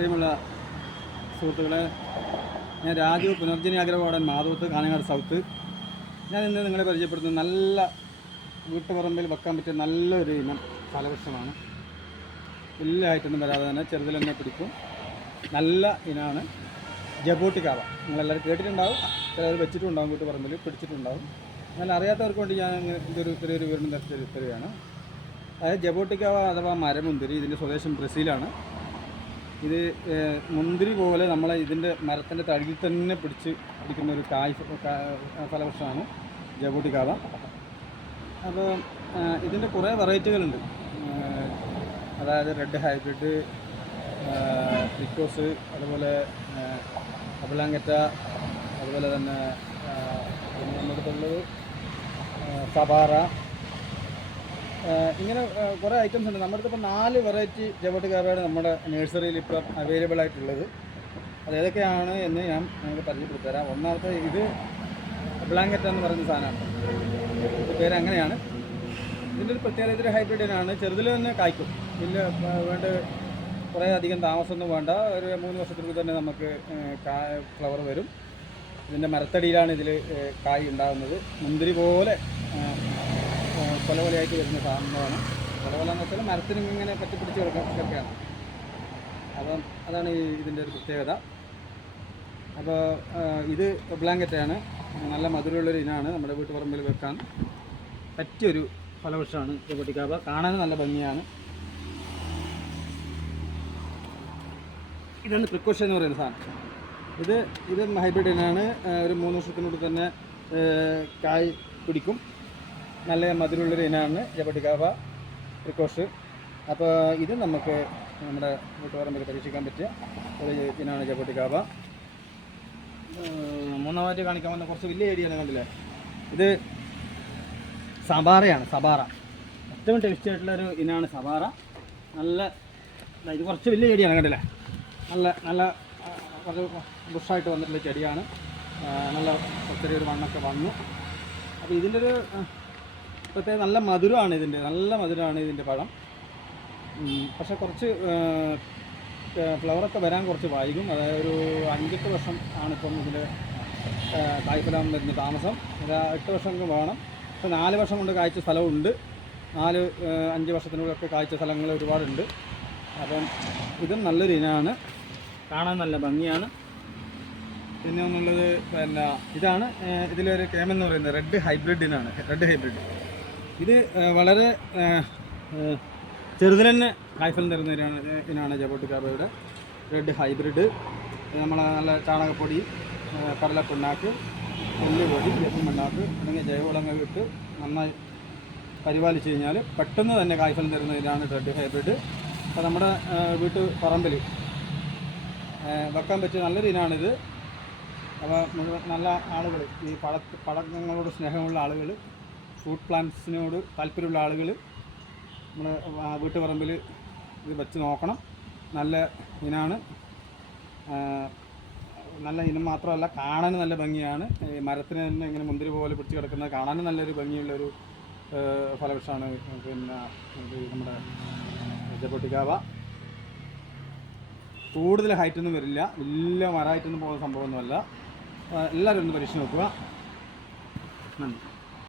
പ്രിയമുള്ള സുഹൃത്തുക്കളെ, ഞാൻ രാജു, പുനർജനി അഗ്രവാടൻ, മാധവത്ത്, കാഞ്ഞങ്ങാട് സൗത്ത്. ഞാൻ ഇന്ന് നിങ്ങളെ പരിചയപ്പെടുത്തുന്ന നല്ല വീട്ടുപറമ്പിൽ വെക്കാൻ പറ്റിയ നല്ലൊരു ഇനം ഫലവൃക്ഷമാണ്. വലിയതായിട്ടൊന്നും വരാതെ തന്നെ ചെറുതിൽ തന്നെ പിടിക്കും. നല്ല ഇനമാണ് ജബോട്ടിക്കാവ. നിങ്ങളെല്ലാവരും കേട്ടിട്ടുണ്ടാവും, ചിലർ വെച്ചിട്ടുണ്ടാവും, വീട്ടുപറമ്പിൽ പിടിച്ചിട്ടുണ്ടാവും. എന്നാൽ അറിയാത്തവർക്ക് വേണ്ടി ഞാൻ ഇതൊരു ചെറിയൊരു വിവരണം തരികയാണ്. അതായത് ജബോട്ടിക്കാവ അഥവാ മരമുന്തിരി, ഇതിൻ്റെ സ്വദേശം ബ്രസീലാണ്. ഇത് മുന്തിരി പോലെ നമ്മളെ ഇതിൻ്റെ മരത്തിൻ്റെ തടിയിൽ തന്നെ പിടിക്കുന്ന ഒരു ഫലവൃക്ഷമാണ് ജബോട്ടിക്കാവ. അപ്പോൾ ഇതിൻ്റെ കുറേ വെറൈറ്റികളുണ്ട്. അതായത് റെഡ് ഹൈബ്രിഡ്, റിക്കോസ്, അതുപോലെ അബലാങ്കറ്റ, അതുപോലെ തന്നെ നമ്മുടെ അടുത്തുള്ളത് സബാറ. ഇങ്ങനെ കുറേ ഐറ്റംസ് ഉണ്ട്. നമ്മുടെ അടുത്ത് ഇപ്പോൾ 4 വെറൈറ്റി ജബോട്ടിക്കാവയാണ് നമ്മുടെ നഴ്സറിയിൽ ഇപ്പം അവൈലബിൾ ആയിട്ടുള്ളത്. അത് ഏതൊക്കെയാണ് എന്ന് ഞാൻ നിങ്ങൾക്ക് പരിചയപ്പെടുത്തി തരാം. ഒന്നാമത്തെ ഇത് ബ്ലാങ്കറ്റ് എന്ന് പറയുന്ന സാധനമാണ്. ഇത് പേര് അങ്ങനെയാണ്. ഇതിൻ്റെ ഒരു പ്രത്യേകത, ഇതൊരു ഹൈബ്രിഡിനാണ്. ചെറുതിൽ തന്നെ കായ്ക്കും. ഇതിൽ വേണ്ട കുറേ അധികം താമസമൊന്നും വേണ്ട. ഒരു 3 വർഷത്തിനുള്ളിൽ തന്നെ നമുക്ക് ഫ്ലവർ വരും. ഇതിൻ്റെ മരത്തടിയിലാണ് ഇതിൽ കായ് ഉണ്ടാകുന്നത്. മുന്തിരി പോലെ കൊലകൊലയായിട്ട് വരുന്ന സാധനമാണ്. കൊലകൊല എന്ന് വെച്ചാൽ മരത്തിന് ഇങ്ങനെ പറ്റിപ്പിടിച്ച് കിടക്കുകയാണ്. അപ്പം അതാണ് ഇതിൻ്റെ ഒരു പ്രത്യേകത. അപ്പോൾ ഇത് ബ്ലാങ്കറ്റാണ്. നല്ല മധുരമുള്ളൊരു ഇനമാണ്. നമ്മുടെ വീട്ടുപറമ്പിൽ വെക്കാൻ പറ്റിയൊരു ഫലവൃക്ഷമാണ് ജബോട്ടിക്കാവ. കാണാൻ നല്ല ഭംഗിയാണ്. ഇതാണ് പ്രിക്കോഷൻ എന്ന് പറയുന്ന സാധനം. ഇത് ഹൈബ്രിഡ് ഇനാണ്. ഒരു 3 വർഷത്തിനുള്ളിൽ തന്നെ കായ് പിടിക്കും. നല്ല മധുരമുള്ളൊരു ഇനമാണ് ജബോട്ടിക്കാവ പ്രിക്കോഷ്. അപ്പോൾ ഇത് നമുക്ക് നമ്മുടെ വീട്ടുപറമ്പിൽ പരീക്ഷിക്കാൻ പറ്റിയ ഒരു ഇനമാണ് ജബോട്ടിക്കാവ. മൂന്നാമതായിട്ട് കാണിക്കാൻ വന്ന കുറച്ച് വലിയ ഏരിയയാണ്, കണ്ടില്ലേ? ഇത് സബാറയാണ്. സബാറ ഏറ്റവും ടേസ്റ്റി ആയിട്ടുള്ളൊരു ഇനമാണ് സബാറ. ഇത് കുറച്ച് വലിയ ചെടിയാണ്, കണ്ടില്ലേ? നല്ല കുറച്ച് ബുഷായിട്ട് വന്നിട്ടുള്ള ചെടിയാണ്. നല്ല ചെറിയൊരു മണ്ണൊക്കെ വന്നു. അപ്പോൾ ഇതിൻ്റെ ഒരു പ്രത്യേക നല്ല മധുരമാണ്. നല്ല മധുരമാണ് ഇതിൻ്റെ പഴം. പക്ഷേ കുറച്ച് ഫ്ലവറൊക്കെ വരാൻ കുറച്ച് വൈകും. അതായത് ഒരു 5-8 വർഷം ആണിപ്പം ഇതിൽ കായ്ഫലം വരുന്ന താമസം. 8 വർഷം വേണം. ഇപ്പോൾ 4 വർഷം കൊണ്ട് കായ്ച്ച സ്ഥലമുണ്ട്. 4-5 വർഷത്തിനുള്ളിലൊക്കെ കായ്ച്ച സ്ഥലങ്ങൾ ഒരുപാടുണ്ട്. അപ്പം ഇതും നല്ലൊരു ഇനമാണ്. കാണാൻ നല്ല ഭംഗിയാണ്. പിന്നെ ഒന്നുള്ളത് ഇതാണ് ഇതിലൊരു കേമൻ എന്ന് പറയുന്നത് റെഡ് ഹൈബ്രിഡ് ഇനാണ്. റെഡ് ഹൈബ്രിഡ് ഇത് വളരെ ചെറുതിൽ തന്നെ കായ്ഫലം തരുന്ന ഇനാണ് ജബോട്ടിക്കാവയുടെ റെഡ് ഹൈബ്രിഡ്. നമ്മളെ നല്ല ചാണകപ്പൊടി, കടലപ്പിണ്ണാക്ക്, എല്ലുപൊടി, വേപ്പിൻപിണ്ണാക്ക് അല്ലെങ്കിൽ ജൈവവളങ്ങൾ ഇട്ട് നന്നായി പരിപാലിച്ച് കഴിഞ്ഞാൽ പെട്ടെന്ന് തന്നെ കായ്ഫലം തരുന്ന ഇനാണ് റെഡ് ഹൈബ്രിഡ്. അപ്പോൾ നമ്മുടെ വീട്ടുപറമ്പിൽ വെക്കാൻ പറ്റിയ നല്ലൊരു ഇനാണിത്. അപ്പോൾ നല്ല ആളുകൾ, ഈ പഴങ്ങളോട് സ്നേഹമുള്ള ആളുകൾ, ഫ്രൂട്ട് പ്ലാന്റ്സിനോട് താല്പര്യമുള്ള ആളുകൾ നമ്മൾ വീട്ടുപറമ്പിൽ ഇത് വെച്ച് നോക്കണം. നല്ല ഇനാണ്. നല്ല ഇനം മാത്രമല്ല, കാണാൻ നല്ല ഭംഗിയാണ്. മരത്തിന് തന്നെ ഇങ്ങനെ മുന്തിരി പോലെ പിടിച്ച് കിടക്കുന്നത് കാണാനും നല്ലൊരു ഭംഗിയുള്ളൊരു ഫലവൃക്ഷമാണ് പിന്നെ നമ്മുടെ ജബോട്ടിക്കാവ. കൂടുതൽ ഹൈറ്റൊന്നും വരില്ല, വലിയ മരമായിട്ടൊന്നും പോകുന്ന സംഭവമൊന്നുമല്ല. എല്ലാവരും ഒന്ന് പരീക്ഷിച്ച് നോക്കുക. നന്ദി.